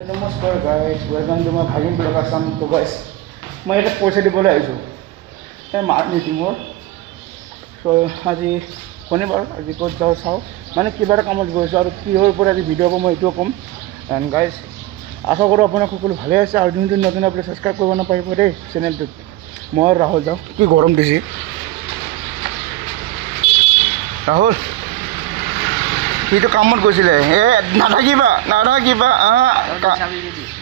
নমস্কাৰ guys, welcome to my ভাগিন blog Assam. তো গাইজ মই এটা পইচা দিবলৈ আহিছোঁ এই মাৰ মিটিঙৰ। চ' আজি শনিবাৰ, আজি ক'ত যাওঁ চাওঁ, মানে কিবা এটা কামত গৈছোঁ আৰু কিহৰ ওপৰত আজি ভিডিঅ' ক'ম মই এইটোও ক'ম। এণ্ড গাইজ আশা কৰোঁ আপোনাক সকলো ভালে আছে আৰু যোনটো নতুন আপুনি ছাবস্ক্ৰাইব কৰিব নাপাৰিব দেই চেনেলটোত। মই ৰাহুল যাওঁ, কি গৰম দিছে ৰাহুল। সিটো কামত গৈছিলে, নাথাকিবা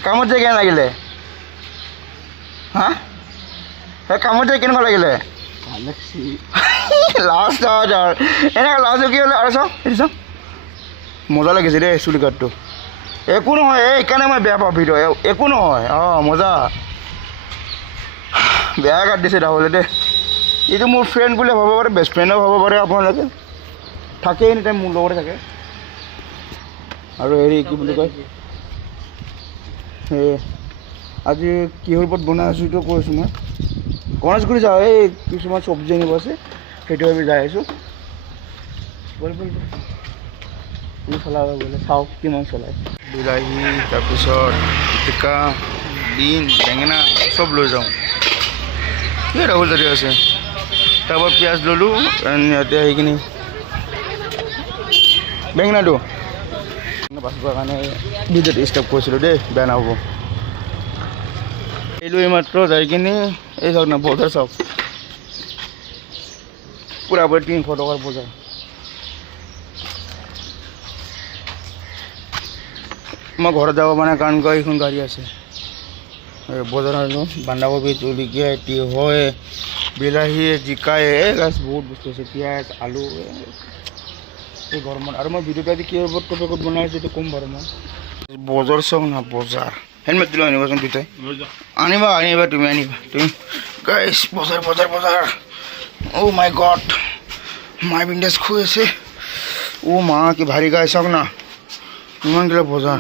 কামত যাই কেনে লাগিলে হা? সেই কামত যাই কেনেকুৱা লাগিলে? লাষ্ট এনেকৈ লাষ্ট কি হ'লে আৰু চাওঁ এইটো চাওঁ, মজা লাগিছে দেই চুলি কাটটো। একো নহয়, সেইকাৰণে মই বেয়া পাওঁ ভিডিঅ', একো নহয়। মজা বেয়া কাট দিছে ৰাহুলে দেই। এইটো মোৰ ফ্ৰেণ্ড বুলি ভাবিব পাৰে, বেষ্ট ফ্ৰেণ্ডো ভাবিব পাৰে আপোনালোকে। থাকে এনি টাইম মোৰ লগতে থাকে। আৰু হেৰি কি বুলি কয়, আজি কিহৰ ওপৰত বনাই আছোঁ এইটো কৈছোঁ মই। গণেশগুৰি যাওঁ, এই কিছুমান চব্জি আনিব আছে, সেইটো আমি যাই আছোঁ। বল চলাব বোলে, চাওঁ কিমান চলায়। বিলাহী, তাৰপিছত জিকা, বিন, বেঙেনা চব লৈ যাওঁ। এই ৰাহুল তাতে আছে। তাৰপৰা পিঁয়াজ ল'লোঁ, ইয়াতে সেইখিনি বেঙেনাটো বাচিবৰ কাৰণে ভিডিঅ'টো ষ্টাৰ্ট কৰিছিলোঁ দেই, বেয়া নহ'ব। এইটো এইমাত্ৰ যাই কিনি এই চাওক না, বজাৰ চাওক, পূৰা 300 টকাৰ বজাৰ। মই ঘৰত যাব মানে কাৰণ কিয় এইখন গাড়ী আছে। বজাৰ আনিলোঁ, বন্ধাকবি, জলকীয়া, তিয়ঁহ, বিলাহী, জিকাই, গাছ বহুত বস্তু আছে, পিঁয়াজ, আলু। এই গৰমত আৰু মই ভিডিঅ'টো আজি কিহৰ ওপৰত টপিকত বনাই আছোঁ এইটো ক'ম বাৰু মই। বজাৰ চাওক না, বজাৰ। হেলমেট দিলোঁ আনিবাচোন দুটাই, আনিবা তুমি গাইছ। বজাৰ। অ' মাই গড, মাই বিন্দাছ শুই আছে। অ' মা কি ভাৰী গাই, চাওক না ইমানবিলাক বজাৰ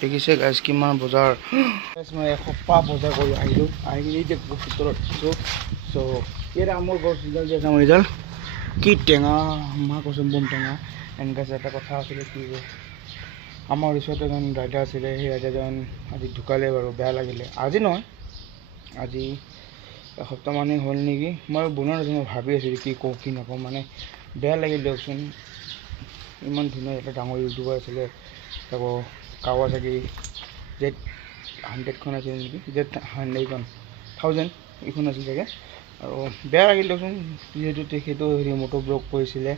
দেখিছে গাইছ, কিমান বজাৰ। মই এসপ্তাহ বজাৰ কৰি আহিলোঁ, আহি কিনি এতিয়া ভিতৰত আছোঁ। চ' ইয়াত আমৰ গছ যে আছে, আমাৰ ৰিজাল্ট কি টেঙা, মা কৈছোঁ বম টেঙা। এনেকৈ এটা কথা আছিলে, কি আমাৰ ওচৰত এজন ৰাইডাৰ আছিলে, সেই ৰাইডাৰজন আজি ঢুকালে বাৰু, বেয়া লাগিলে। আজি নহয়, আজি এসপ্তাহমানেই হ'ল নেকি। মই বনোৱা নাছিলোঁ, মই ভাবি আছিলোঁ কি কওঁ কি নকওঁ, মানে বেয়া লাগিল দিয়কচোন। ইমান ধুনীয়া এটা ডাঙৰ ইউটিউবাৰ আছিলে, আকৌ কাৱাচাকি Z100খন আছিল নেকি, Z1000 এইখন আছিল চাগে। আৰু বেয়া লাগিল দিয়কচোন, যিহেতু তেখেতো হেৰি মটৰ ব্লগ কৰিছিলে,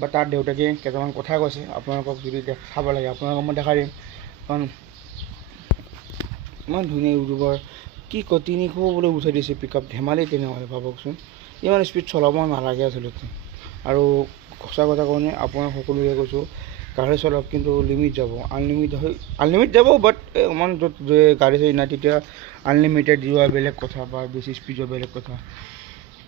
বা তাৰ দেউতাকে কেইটামান কথা কৈছে, আপোনালোকক যদি চাব লাগে আপোনালোকক মই দেখাই দিম। কাৰণ ইমান ধুনীয়া ইউটিউবাৰ, কি কয় 300 বোলে উঠাই দিছে পিক আপ, ধেমালি তেনেহ'লে ভাবকচোন। ইমান স্পীড চলাব নালাগে আচলতে। আৰু সঁচা কথা কওঁনে, আপোনাক সকলোকে কৈছোঁ, গাড়ী চলাওক কিন্তু লিমিট যাব, আনলিমিট যাব। বাট ইমান য'ত গাড়ী চাড়ী নাই তেতিয়া আনলিমিটেড যোৱা বেলেগ কথা, বা বেছি স্পীড যোৱা বেলেগ কথা।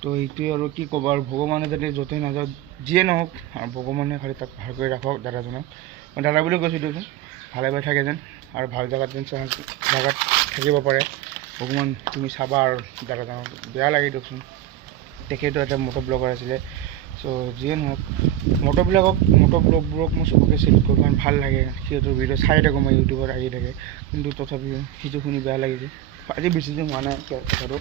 তো এইটোৱে আৰু কি ক'ব, আৰু ভগৱানে যাতে য'তে নাযাওক, যিয়ে নহওক, আৰু ভগৱানে খালি তাক ভালকৈ ৰাখক দাদাজনক। মই দাদা বুলি কৈছোঁ দিয়কচোন, ভালে ভালে থাকে যেন, আৰু ভাল জেগাত যেন জেগাত থাকিব পাৰে। ভগৱান তুমি চাবা আৰু দাদাজনক, বেয়া লাগে দিয়কচোন। তেখেতো এটা মটৰ ব্লগাৰ আছিলে। চ' যিয়ে নহওক, মটৰ ব্লগবোৰক মই চবকে চেলেক্ট কৰোঁ, কাৰণ ভাল লাগে সিহঁতৰ ভিডিঅ' চাই থাকোঁ মই, ইউটিউবত আহি থাকে। কিন্তু তথাপিও সেইটো শুনি বেয়া লাগিছে। আজি বেছিদিন হোৱা নাই কথাটো,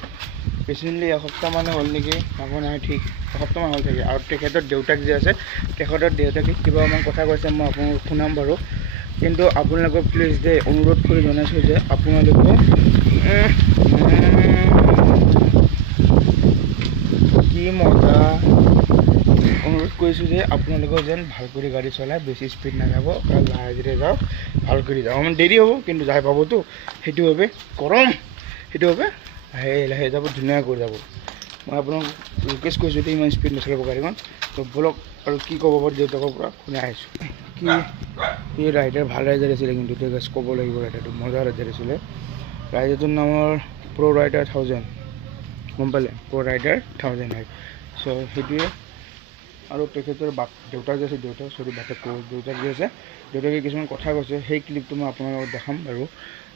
ৰিচেণ্টলি এসপ্তাহমানে হ'ল নেকি, আকৌ নাই ঠিক এসপ্তাহমান হ'ল থাকে। আৰু তেখেতৰ দেউতাক যে আছে, তেখেতৰ দেউতাকে কিবা অকণমান কথা কৈছে, মই আপোনালোকক শুনাম বাৰু। কিন্তু আপোনালোকক প্লিজ দেই, অনুৰোধ কৰি জনাইছোঁ যে আপোনালোকে কি মজা, অনুৰোধ কৰিছোঁ যে আপোনালোকেও যেন ভাল কৰি গাড়ী চলাই, বেছি স্পীড নাযাব, লাহে ধীৰে যাওক, ভাল কৰি যাওক। অকণমান দেৰি হ'ব কিন্তু যাই পাবতো, সেইটো বাবে গৰম, সেইটো বাবে লাহে যাব, ধুনীয়াকৈ কৰি যাব। মই আপোনাক ৰিকুৱেষ্ট কৰিছোঁ যে ইমান স্পীড নচলাব গাড়ীখন। তো বলক, আৰু কি ক'ব বাৰু দেউতাকৰ পৰা শুনি আহিছোঁ। কি এই ৰাইডাৰ ভাল ৰাইডাৰ আছিলে, কিন্তু এতিয়া ক'ব লাগিব, ৰাইডাৰটো মজা ৰাইডাৰ আছিলে। ৰাইডাৰটোৰ নামৰ প্ৰ' ৰাইডাৰ 1000, গম পালে, প্ৰ' ৰাইডাৰ 1000 হয়। চ' সেইটোৱে। আৰু তেখেতৰ দেউতাক যে আছে, দেউতাক যে আছে, দেউতাকে কিছুমান কথা কৈছে, সেই ক্লিপটো মই আপোনালোকক দেখাম বাৰু,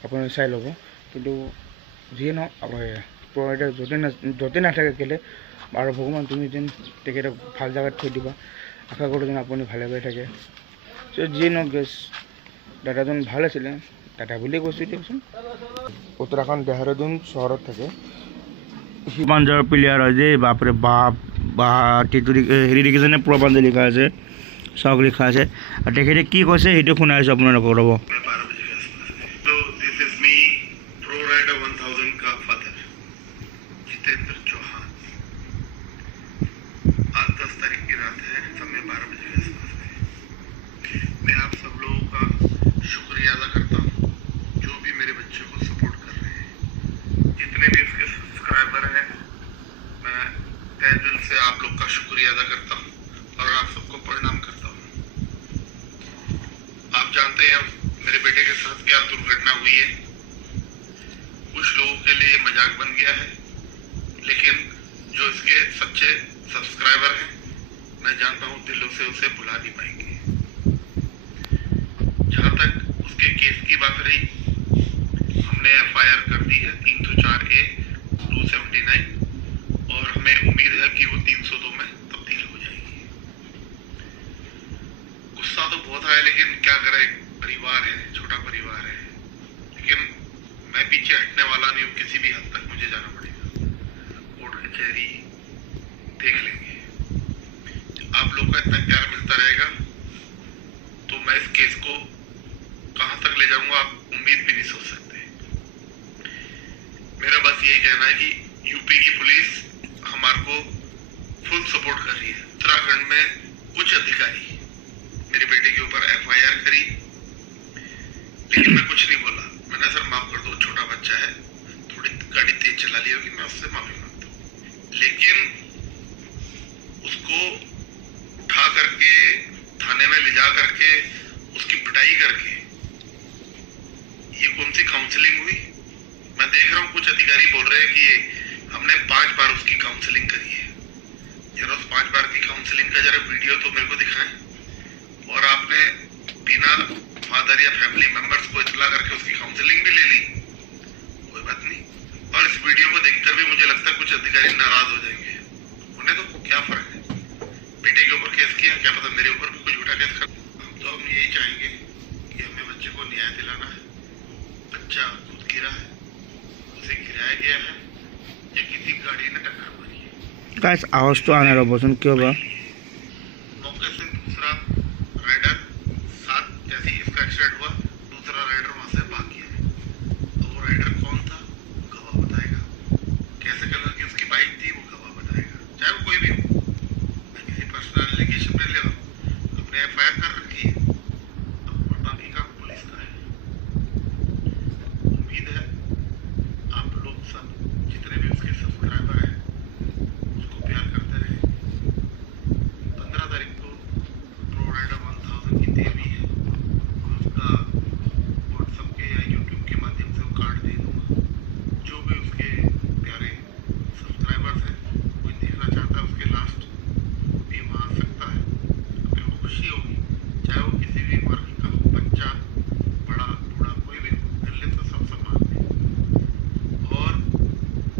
আপোনালোকে চাই ল'ব। কিন্তু যিয়ে নহওক, প্ৰ' ৰাইডাৰ য'তে নাথাকে কেলৈ, আৰু ভগৱান তুমি যেন তেখেতক ভাল জেগাত থৈ দিবা। আশা কৰোঁ যেন আপুনি ভালে ভালে থাকে। চ' যি নহওক গেছ দাদাজন ভাল আছিলে, দাদা বুলিয়ে কৈছোঁ দিয়কচোন। উত্তৰাখণ্ড দেহৰাদুন চহৰত থাকে। পূৰ্বাঞ্চলৰ প্লেয়াৰ হয় যে, বাপৰে বাপ বা হেৰি দেখিছেনে, পূৰ্বাঞ্চল লিখা আছে, চাওক লিখা আছে। আৰু তেখেতে কি কৈছে সেইটো শুনাই আছোঁ আপোনালোকক, ৰ'ব। आज 10 तारीख की रात है, समय 12 बजे के आसपास है। मैं आप सब लोगों का शुक्रिया अदा करता हूँ जो भी मेरे बच्चे को सपोर्ट कर रहे हैं, जितने भी इसके सब्सक्राइबर हैं, मैं तहे दिल से आप लोग का शुक्रिया अदा करता हूँ और आप सबको प्रणाम करता हूँ। आप जानते हैं मेरे बेटे के साथ क्या दुर्घटना हुई है। कुछ लोगों के लिए मजाक बन गया है, लेकिन जो इसके सच्चे सब्सक्राइबर हैं, मैं जानता हूँ दिलों से उसे भुला नहीं पाएंगे। जहाँ तक उसके केस की बात रही, हमने FIR कर दी है 304A 279 और हमें उम्मीद है कि वो 302 में तब्दील हो जाएगी। गुस्सा तो बहुत आया, लेकिन क्या करें, परिवार है, छोटा परिवार है। लेकिन मैं पीछे हटने वाला नहीं हूँ, किसी भी हद तक मुझे जाना पड़ेगा। कोर्ट कचहरी देख लेंगे। आप लोग का इतना प्यार मिलता रहेगा तो मैं इस केस को कहां तक ले जाऊंगा आप उम्मीद भी नहीं सोच सकते। मेरा बस यही कहना है कि यूपी की पुलिस हमारे को फुल सपोर्ट कर रही है। उत्तराखंड में कुछ अधिकारी मेरे बेटे के ऊपर FIR करी, लेकिन मैं कुछ नहीं बोला। मैंने सर माफ कर दो, छोटा बच्चा है, थोड़ी गाड़ी तेज चला ली होगी, मैं उससे माफी मांगता हूँ। लेकिन उसको उठा करके थाने में ले जा करके उसकी पिटाई करके ये कौन सी काउंसलिंग हुई? मैं देख रहा हूँ कुछ अधिकारी बोल रहे हैं कि हमने 5 बार उसकी काउंसलिंग करी है। जरा उस 5 बार की काउंसलिंग का जरा वीडियो तो मेरे को दिखाएं। और आपने बिना फादर या फैमिली मेंबर्स को इतला करके उसकी काउंसलिंग भी ले ली, कोई बात नहीं। और इस वीडियो को देखकर भी मुझे लगता है कुछ अधिकारी नाराज हो जाएंगे। उन्हें तो क्या फर्क है, बेटे के ऊपर केस किया, क्या पता मेरे ऊपर भी कुछ उठा केस कर। हम यही चाहेंगे कि हमें बच्चे को न्याय दिलाना है। बच्चा खुद गिरा है, उसे गिराया गया है या किसी गाड़ी ने टक्कर मारी है। गाइस आवाज तो आना रहा, क्यों बा? मौके से दूसरा राइडर साथ, जैसे ही इसका एक्सीडेंट हुआ, दूसरा राइडर वहां से भाग गया है। तो वो राइडर कौन था गवाह बताएगा। कैसे कलर की उसकी बाइक थी वो गवाह बताएगा, चाहे वो कोई भी हो। मैं किसी पर्सनल एलिगेशन पे ले रहा हूँ, अपने FIR कर रखी है, और बाकी काम पुलिस का है। उम्मीद है आप लोग सब जितने भी उसके सब्सक्राइबर हैं उसको प्यार करते रहे। 15 तारीख को प्रो राइडर 1000 की देवी है, मैं उसका व्हाट्सएप के या यूट्यूब के माध्यम से वो कार्ड दे दूंगा। जो भी उसके प्यारे सब्सक्राइबर्स हैं, कोई देखना चाहता है उसके लास्ट, भी वहाँ आ सकता है। मेरे को खुशी होगी, चाहे वो किसी भी वर्ग का हो, बच्चा बड़ा बूढ़ा कोई भी, दिल्ली तो सब सम्मान है। और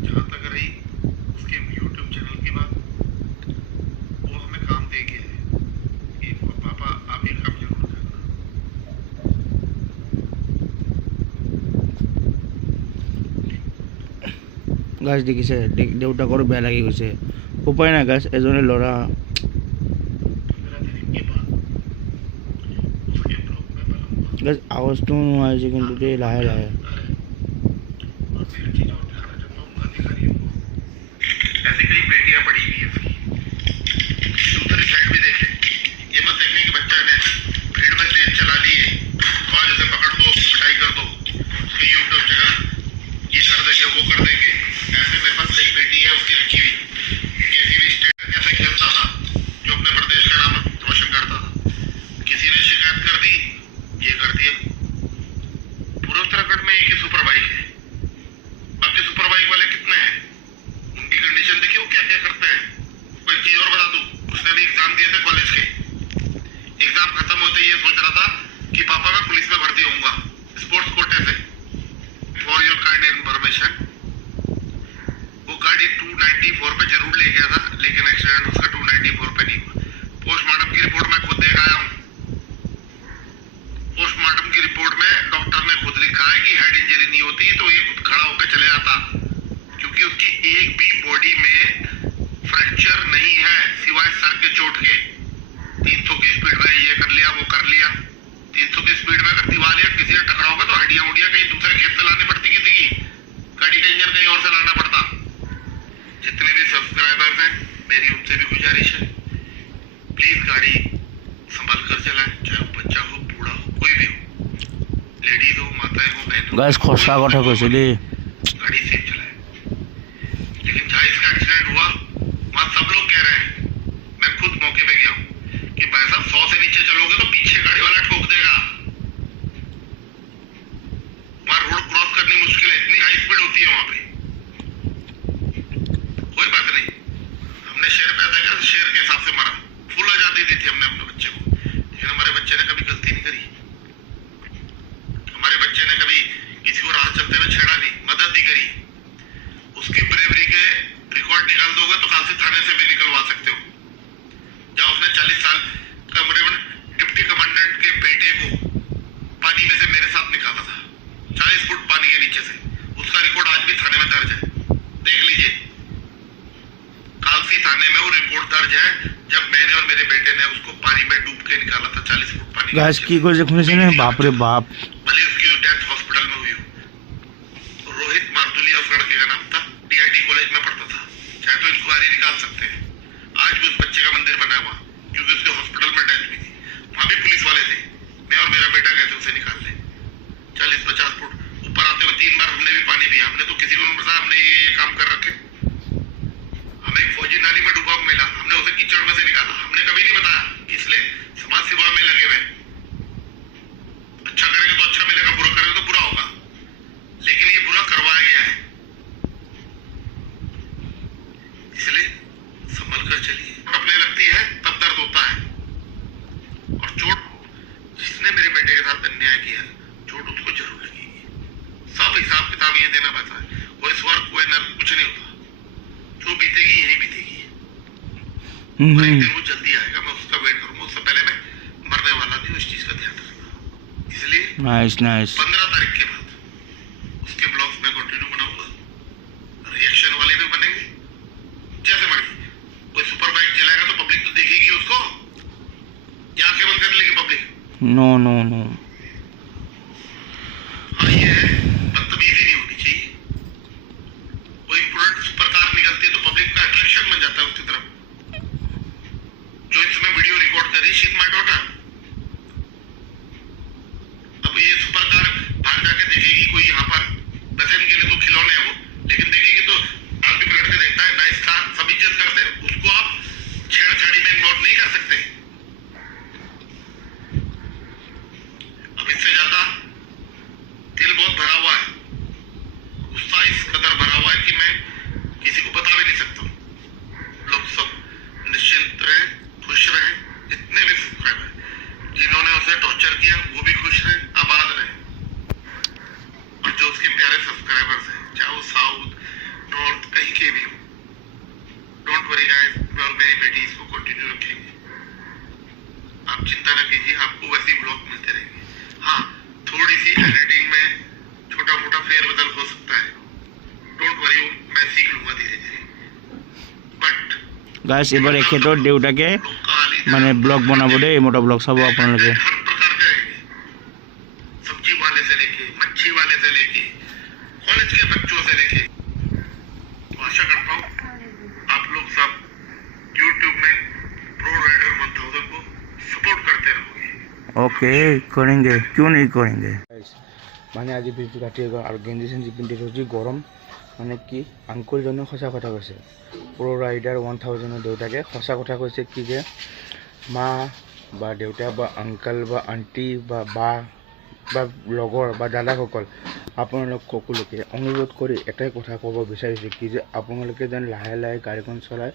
जहाँ तक रही उसके यूट्यूब चैनल की बात, वो हमें काम दे गया है कि पापा आप ये काम जरूर करना। গাছ দেখিছে, দেউতাকৰো বেয়া লাগি গৈছে। উপায় নাই গাছ, এজনে ল'ৰা। मेरा दिल की बात उसके ब्लॉग में बनाऊंगा। গাছ আৱাজটো নোহোৱা হৈছে কিন্তু দেই, লাহে লাহে। और फिर चीज और दिखाना चाहता हूँ अधिकारियों को, ऐसी कई बेटियां पड़ी हुई है इसकी। दूसरी साइड भी देखें, ये मत देखें कि बच्चा ने भीड़ में तेज चला ली है, और जैसे पकड़ दो, पिटाई कर दो, उसकी यूट्यूब चैनल ये कर देंगे वो कर देंगे। ऐसे मेरे पास कई बेटी है उसकी रखी हुई, किसी भी स्टेट में कैसे खेलता था, जो अपने प्रदेश का नाम रोशन करता था, किसी ने शिकायत कर दी, ये कर दिया। पूरे उत्तराखंड में एक ही सुपर बाइक है, बाकी सुपर बाइक वाले कितने हैं, उनकी कंडीशन देखिए वो क्या क्या करते हैं। कोई चीज और बता दूं, उसने भी एग्जाम दिए थे कॉलेज के, एग्जाम खत्म होते पोस्टमार्टम की रिपोर्ट में डॉक्टर ने खुद लिखा है कि हेड इंजरी नहीं होती तो ये खुद खड़ा होकर चले जाता, क्योंकि उसकी एक भी बॉडी में फ्रैक्चर नहीं है सिवाय सर के चोट के। 300 की स्पीड में ये कर लिया वो कर लिया। 300 की स्पीड में अगर दीवार या किसी से टकरा होगा तो हड्डियां उड़ियां कहीं दूसरे खेत से लानी पड़ती, किसी की गाड़ी का इंजन कहीं और से लाना पड़ता। जितने भी सब्सक्राइबर्स हैं मेरी उनसे भी गुजारिश है, प्लीज गाड़ी संभाल कर चलाएं, चाहे वो बच्चा हो बूढ़ा हो कोई भी हो, लेडीज हो माताएं हो बहन हो। गाइस खोसा कथा কৈছে দেই, गाड़ी सेफ चलाएं। लेकिन जहाँ इसका एक्सीडेंट हुआ वहाँ सब लोग कह रहे हैं, मैं खुद मौके पे गया हूँ कि भाई साहब 100 से नीचे चलोगे तो पीछे गाड़ी वाला ठोक देगा। वहाँ रोड क्रॉस करनी मुश्किल है, इतनी हाई स्पीड होती है वहाँ पे। कोई बात नहीं, हमने शेर पैदा किया, शेर के हिसाब से मारा, फुल आजादी दी थी हमने अपने बच्चे को। लेकिन हमारे बच्चे ने कभी गलती नहीं करी, हमारे बच्चे ने कभी किसी को राह चलते हुए छेड़ा नहीं, मदद नहीं करी। उसकी ब्रेवरी के रिकॉर्ड निकाल दोगे तो काशी थाने से भी निकलवा सकते हो, जहाँ उसने 40 साल कमरेबन डिप्टी कमांडेंट के बेटे को पानी में से मेरे साथ निकाला था, 40 फुट पानी के नीचे से। उसका रिकॉर्ड आज भी थाने में दर्ज है, देख लीजिए। कालसी थाने में वो रिपोर्ट दर्ज है जब मैंने और मेरे बेटे ने उसको पानी में डूब के निकाला था 40 फुट पानी। गाइस की কৈছে শুনিছেনে? বাপ রে বাপ, भले उसकी डेथ हॉस्पिटल में हुई हो। रोहित मार्तुलिया उस लड़के का नाम था, डीआईटी कॉलेज में पढ़ता था, चाहे तो इंक्वायरी निकाल सकते हैं। आज भी उस बच्चे का मंदिर बना हुआ, क्योंकि उसके हॉस्पिटल में डेथ हुई थी। वहां भी पुलिस वाले थे, मैं और मेरा बेटा गए थे उसे निकालने। 40-50 फुट ऊपर आते हुए 3 बार हमने भी पानी पिया। हमने तो किसी को नहीं बताया हमने ये काम कर रखे। हमें एक फौजी नाली में डूबा मिला, हमने उसे कीचड़ में से निकाला, हमने कभी नहीं बताया, इसलिए समाज सेवा में लगे हुए। अच्छा करेंगे तो अच्छा मिलेगा, बुरा करेंगे तो बुरा होगा, लेकिन ये बुरा करवाया गया है, इसलिए संभल कर चलिए। अपने लगती है तब दर्द होता है, और चोट जिसने मेरे बेटे के साथ अन्याय किया चोट उसको जरूर लगेगी। सब हिसाब किताब ये देना पड़ता है, कोई स्वर्ग कोई नर्क कुछ नहीं होता, जो बीतेगी यही बीतेगी। और एक दिन वो जल्दी आएगा, मैं उसका वेट करूंगा, उससे पहले मैं मरने वाला नहीं हूँ, इस चीज का ध्यान रखना। इसलिए नाइस नाइस 15 तारीख के बाद उसके ब्लॉग्स में कंटिन्यू बनाऊंगा, रिएक्शन वाले भी बनेंगे। जैसे मर्जी, कोई सुपर बाइक चलाएगा तो पब्लिक तो देखेगी उसको, या आंखें बंद कर लेगी पब्लिक? No no no. हाँ ये है, बदतमीजी नहीं होनी चाहिए। कोई इंपोर्टेंट सुपर कार निकलती है तो पब्लिक का अट्रैक्शन बन जाता है उसकी तरफ। जो इसमें वीडियो रिकॉर्ड करी, शी इज माय डॉटर। अब ये सुपर कार बाहर जाके देखेगी, कोई यहाँ पर बचन के लिए तो खिलौने हैं वो, लेकिन देखेगी तो आदमी पलट के देखता है, नाइस कार, सब इज्जत करते हैं उसको। आप छेड़छाड़ी में इन्वॉल्व नहीं कर सकते। अब इससे ज्यादा दिल बहुत भरा हुआ है, गुस्सा इस कदर भरा हुआ है कि मैं किसी को बता भी नहीं सकता। लोग सब निश्चिंत रहे, खुश रहे, जितने भी सब्सक्राइबर जिन्होंने उसे टॉर्चर किया वो भी खुश रहे, आबाद रहे। और जो उसके प्यारे सब्सक्राइबर्स हैं, चाहे वो साउथ नॉर्थ कहीं के भी हो, डोंट वरी गाइस, मैं और मेरी बेटी इसको कंटिन्यू रखेंगे। आप चिंता न कीजिए, आपको वैसे ही ब्लॉग मिलते रहेंगे। हाँ, थोड़ी सी एडिटिंग में छोटा मोटा फेरबदल हो सकता है, डोंट वरी, मैं सीख लूंगा धीरे धीरे। बट গাইস এবার এখেতৰ দেউতাকে মানে ব্লগ বনাব দেই, মোটা ব্লগ চাব আপোনালোকে। हर प्रकार के रहेंगे, सब्जी वाले से लेके मच्छी वाले से लेके कॉलेज के बच्चों से लेके। तो आशा करता हूँ आप लोग सब YouTube में प्रो राइडर 1000 को सपोर्ट करते रहोगे। ओके करेंगे, क्यों नहीं करेंगे। মানে আজি বিজু কাটি গ'ল আৰু গেঞ্জি চেঞ্জি পিন্ধি থৈছোঁ, গৰম। মানে কি আংকুলজনে সঁচা কথা কৈছে, প্ৰ' ৰাইডাৰ 1000ৰ দেউতাকে সঁচা কথা কৈছে কি যে মা বা দেউতা বা আংকল বা আণ্টি বা বা বা লগৰ বা দাদাসকল আপোনালোক সকলোকে অনুৰোধ কৰি এটাই কথা ক'ব বিচাৰিছোঁ কি যে আপোনালোকে যেন লাহে লাহে গাড়ীখন চলাই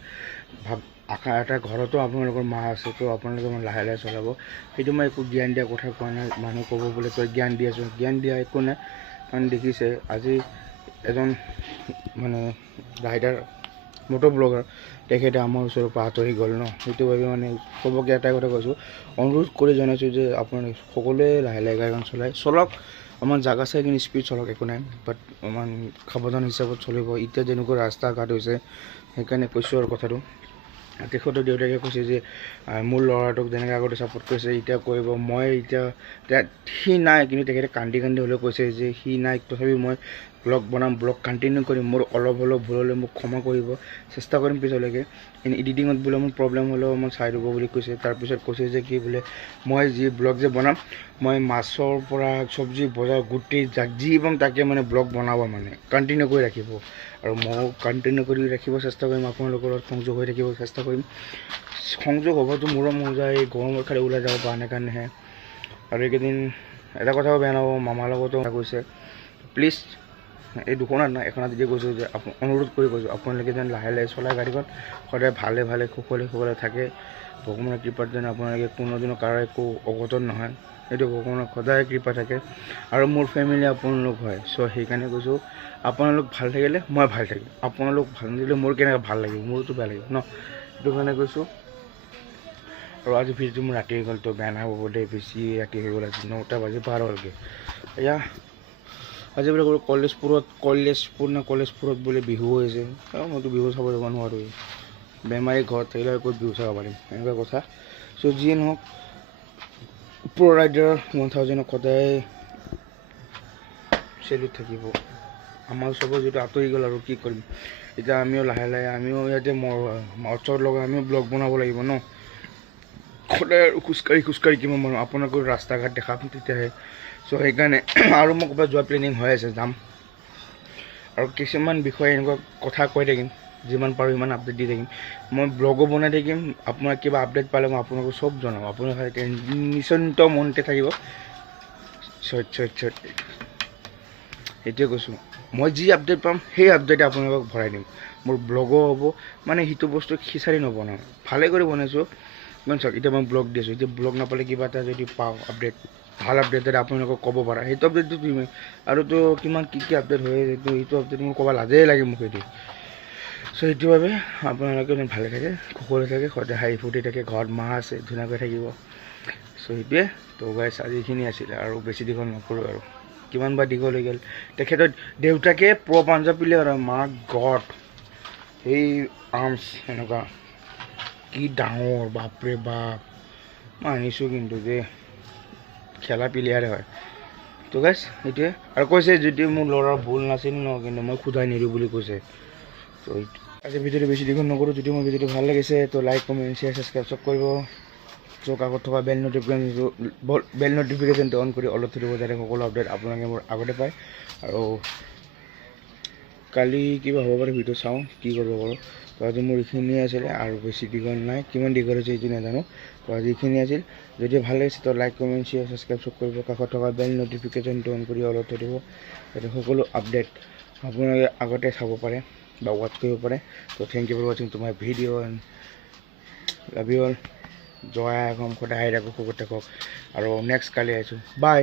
আশা এটা ঘৰতো আপোনালোকৰ মা আছে, তো আপোনালোকে লাহে লাহে চলাব। সেইটো মই একো জ্ঞান দিয়া কথা কোৱা নাই, মানুহ ক'ব বোলে তই জ্ঞান দি আছোঁ, জ্ঞান দিয়া একো নাই। কাৰণ দেখিছে আজি এজন মানে ৰাইডাৰ মটৰ ব্লগাৰ তেখেতে আমাৰ ওচৰৰ পৰা আঁতৰি গ'ল ন, সেইটো ভাবি মানে চবকে এটাই কথা কৈছোঁ, অনুৰোধ কৰি জনাইছোঁ যে আপোনালোকে সকলোৱে লাহে লাহে গাড়ীখন চলাওক, অকণমান জাগা চাই কিনে স্পীড চলাওক, একো নাই, বাট অকণমান সাৱধান হিচাপত চলিব। এতিয়া যেনেকুৱা ৰাস্তা ঘাট হৈছে সেইকাৰণে কৈছোঁ আৰু কথাটো। তেখেতৰ দেউতাকে কৈছে যে মোৰ ল'ৰাটোক যেনেকৈ আগতে ছাপোৰ্ট কৰিছে এতিয়া কৰিব, মই এতিয়া সি নাই, কিন্তু তেখেতে কান্দি কান্দি হ'লেও কৈছে যে সি নাই, তথাপি মই ব্লগ বনাম, ব্লগ কণ্টিনিউ কৰিম, মোৰ অলপ হ'লেও ভুল হ'লে মোক ক্ষমা কৰিব, চেষ্টা কৰিম পিছলৈকে, কিন্তু এডিটিঙত বোলে মোৰ প্ৰব্লেম হ'লেও মই চাই দিব বুলি কৈছে। তাৰপিছত কৈছে যে কি বোলে মই যি ব্লগ যে বনাম, মই মাছৰ পৰা চব্জি বজাৰ গোটেই যি পাম তাকে মানে ব্লগ বনাব, মানে কণ্টিনিউ কৰি ৰাখিব, আৰু ময়ো কণ্টিনিউ কৰি ৰাখিব চেষ্টা কৰিম, আপোনালোকৰ লগত সংযোগ হৈ থাকিব চেষ্টা কৰিম। সংযোগ হ'বতো মোৰো মন যায়, এই গৰমত খালি ওলাই যাব পৰা নাই কাৰণেহে। আৰু এইকেইদিন এটা কথাও বেয়া নহ'ব, মামাৰ লগতো কৈছে, প্লিজ এই দুখনত নাই এখনত যদি কৈছোঁ যে অনুৰোধ কৰি কৈছোঁ আপোনালোকে যেন লাহে লাহে চলাই গাড়ীখন, সদায় ভালে ভালে কুশলে থাকে, ভগৱানৰ কৃপাত যেন আপোনালোকে কোনোদিনো কাৰো একো অঘটন নহয়, সেইটো ভগৱানৰ সদায় কৃপা থাকে, আৰু মোৰ ফেমিলি আপোনালোক হয়। চ' সেইকাৰণে কৈছোঁ আপোনালোক ভাল থাকিলে মই ভাল থাকিম, আপোনালোক ভাল নিদিলে মোৰ কেনেকৈ ভাল লাগিব, মোৰতো বেয়া লাগিব ন, সেইটো কাৰণে কৈছোঁ। আৰু আজি ভিডিঅ'টো মোৰ ৰাতি হৈ গ'ল, তো বেয়া নাপাব দেই, বেছি ৰাতি হৈ গ'ল, আজি 9টা বাজি পাৰ হ'লগৈ। এয়া আজি বোলে কলেজপুৰত বোলে বিহু হৈছে, মইতো বিহু চাব যাব নোৱাৰোঁ, বেমাৰী ঘৰত থাকিলে ক'ত বিহু চাব পাৰিম, এনেকুৱা কথা। চ' যিয়ে নহওক প্ৰ' ৰাইডাৰ 1000ক সদায় চেলুট থাকিব, আমাৰ চবৰ যিটো আঁতৰি গ'ল, আৰু কি কৰিম এতিয়া, আমিও লাহে লাহে আমিও ইয়াতে মৰ্চৰ লগাই আমিও ব্লগ বনাব লাগিব ন, সদায় আৰু খোজকাঢ়ি কিমান মানুহ আপোনালোকৰ ৰাস্তা ঘাট দেখাম তেতিয়াহে। চ' সেইকাৰণে আৰু মই ক'ৰবাত যোৱা প্লেনিং হৈ আছে, যাম, আৰু কিছুমান বিষয়ে এনেকুৱা কথা কৈ থাকিম, যিমান পাৰোঁ সিমান আপডেট দি থাকিম, মই ব্লগো বনাই থাকিম, আপোনাৰ কিবা আপডেট পালে মই আপোনালোকক চব জনাম, আপোনালোকে নিশ্চিন্ত মনতে থাকিব। সেইটোৱে কৈছোঁ, মই যি আপডেট পাম সেই আপডেটে আপোনালোকক ভৰাই দিম, মোৰ ব্লগো হ'ব, মানে সেইটো বস্তু খিচাৰি নবনাওঁ, ভালে কৰি বনাইছোঁ, ইমান চাওক এতিয়া মই ব্লগ দি আছোঁ, এতিয়া ব্লগ নাপালে কিবা এটা যদি পাওঁ আপডেট, ভাল আপডেট যদি আপোনালোকক ক'ব পাৰা, সেইটো আপডেটটো তুমি, আৰুতো কিমান কি আপডেট হৈ আছে, সেইটো আপডেট মোৰ ক'ব লাজেই লাগে মোক সেইটো। চ' সেইটো বাবে আপোনালোকে ভালে থাকে, কুশলে থাকে, সদায় হাঁহি ফূৰ্তি থাকে, ঘৰত মা আছে ধুনীয়াকৈ থাকিব। চ' সেইটোৱে তো গাইছ, আজি এইখিনি আছিলে, আৰু বেছি দীঘল নকৰোঁ, আৰু কিমান বা দীঘল হৈ গ'ল। তেখেতৰ দেউতাকে প্ৰ' পাঞ্জাৱ প্লেয়াৰ, আৰু মা গড সেই আৰ্মছ এনেকুৱা কি ডাঙৰ, বাপৰে বাপ, মই আনিছোঁ কিন্তু যে খেলা প্লেয়াৰে হয়। তো গাইছ সেইটোৱে, আৰু কৈছে যদি মোৰ ল'ৰাৰ ভুল নাছিল ন, কিন্তু মই শুধাই নিদিওঁ বুলি কৈছে। তো আজি ভিডিঅ'টো বেছি দীঘল নকৰোঁ, যদি মোৰ ভিডিঅ'টো ভাল লাগিছে তো লাইক কমেণ্ট শ্বেয়াৰ ছাবস্ক্ৰাইব চব কৰিব, চ' কাষত থকা বেল নটিফিকেশ্যনটো অন কৰি অলপ থৈ দিব, যাতে সকলো আপডেট আপোনালোকে মোৰ আগতে পায়। আৰু কালি কিবা হ'ব পাৰে, ভিডিঅ' চাওঁ কি কৰিব পাৰোঁ। তো আজি মোৰ এইখিনিয়ে আছিলে, আৰু বেছি দীঘল নাই, কিমান দীঘল হৈছে এইটো নাজানো। তো আজি এইখিনি আছিল, যদি ভাল লাগিছে তো লাইক কমেণ্ট শ্বেয়াৰ ছাবস্ক্ৰাইব চব কৰিব, কাষত থকা বেল নটিফিকেশ্যনটো অন কৰি অলপ থৈ দিব, যাতে সকলো আপডেট আপোনালোকে আগতে চাব পাৰে বা ৱাটচ কৰিব পাৰে। তো থেংক ইউ ফৰ ৱাচিং to my video' and love you all, জয় আই অসম, সদায় আহি থাকক, সুখত থাকক, আৰু নেক্সট কালি আহিছোঁ, বাই।